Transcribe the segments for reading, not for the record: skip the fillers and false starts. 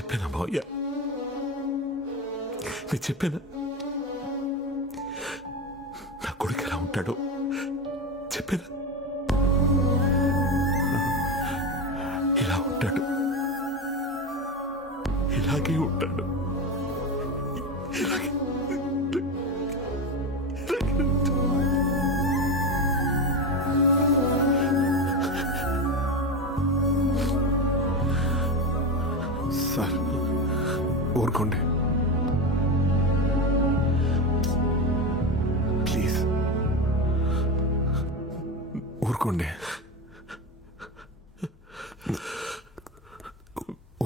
చెప్పానా మావయ్య? నేను చెప్పానా నా కొడుకు ఎలా ఉంటాడో? చెప్పానా ఇలా ఉంటాడు, ఇలాగే ఉంటాడు, ఇలాగే సార్ ఊరుకోండి ప్లీజ్, ఊరుకోండి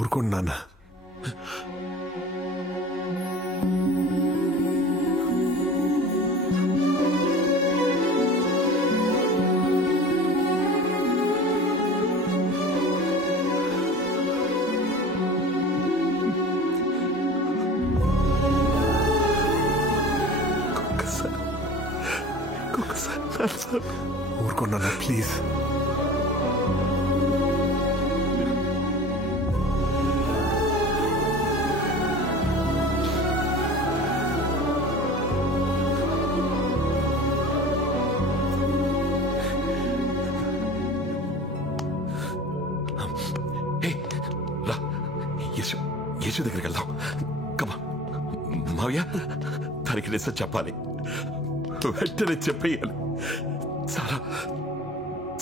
ఊరుకోండి నాన్న. ఊరుకోండి నాన్న ప్లీజ్. రా, యేసు దగ్గరికి వెళ్దాం. కమా మావయ్య, తనకి నిజం చెప్పాలి, వెంటనే చెప్పేయాలి. చాలా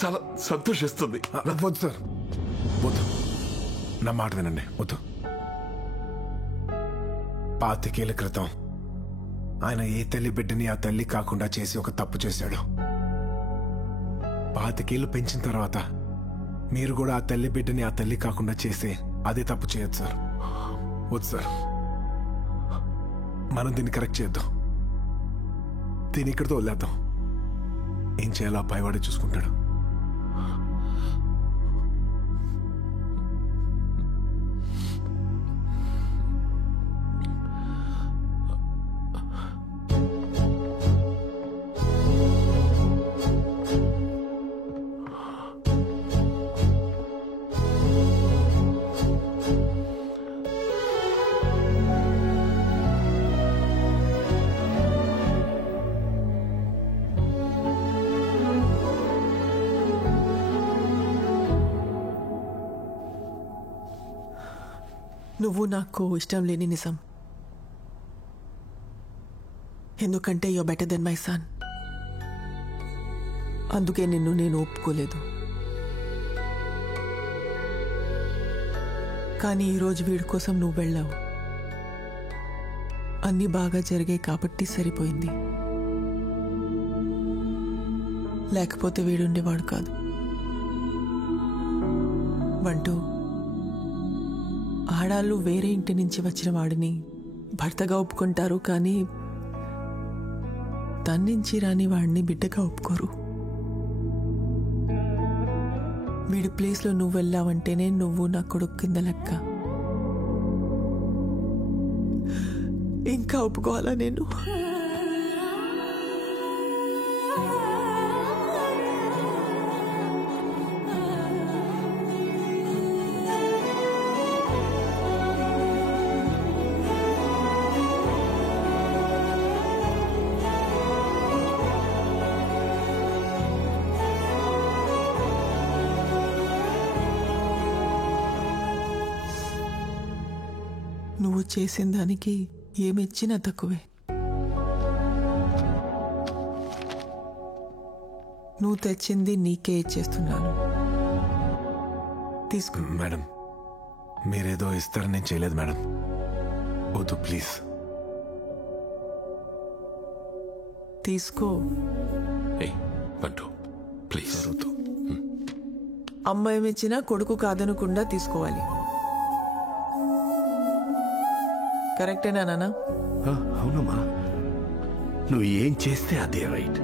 చాలా సంతోషిస్తుంది. వద్దు సార్, వద్దు, నా మాట వినండి, వద్దు. 25 ఏళ్ల క్రితం ఆయన ఏ తల్లి బిడ్డని ఆ తల్లి కాకుండా చేసి ఒక తప్పు చేశాడు. 25 ఏళ్ళు పెంచిన తర్వాత మీరు కూడా ఆ తల్లి బిడ్డని ఆ తల్లి కాకుండా చేసి అదే తప్పు చేయొచ్చు సార్. వద్దు సార్, మనం దీన్ని కరెక్ట్ చేద్దాం. దీన్ని ఇక్కడితో వదిలేద్దాం. ఏం చేయాలో ఆ పైవాడే చూసుకుంటాడు. నువ్వు నాకు ఇష్టం లేని నిజం. ఎందుకంటే you are better than my son. అందుకే నేను ఒప్పుకోలేదు. కానీ ఈరోజు వీడి కోసం నువ్వు వెళ్ళావు. అన్నీ బాగా జరిగాయి కాబట్టి సరిపోయింది. లేకపోతే వీడుండేవాడు కాదు. బంటూ, ఆడాళ్ళు వేరే ఇంటి నుంచి వచ్చిన వాడిని భర్తగా ఒప్పుకుంటారు, కానీ తన్నించి రాని వాడిని బిడ్డగా ఒప్పుకోరు. వీడి ప్లేస్లో నువ్వు వెళ్ళావంటేనే నువ్వు నా కొడుకు కింద లెక్క. ఇంకా ఒప్పుకోవాలా నేను? నువ్వు చేసిన దానికి ఏమిచ్చినా తక్కువే. నువ్వు తెచ్చింది నీకే ఇచ్చేస్తున్నాను. తీసుకో. మేడం, మీరేదో ఇస్తారని నేను చేయలేదు మేడం. వద్దు ప్లీజ్. తీసుకో. బంటూ ప్లీజ్. అమ్మ ఏమిచ్చినా కొడుకు కాదనకుండా తీసుకోవాలి. కరెక్టేనా నాన్న? అవునమ్మా, నువ్వు ఏం చేస్తే అదే రైట్.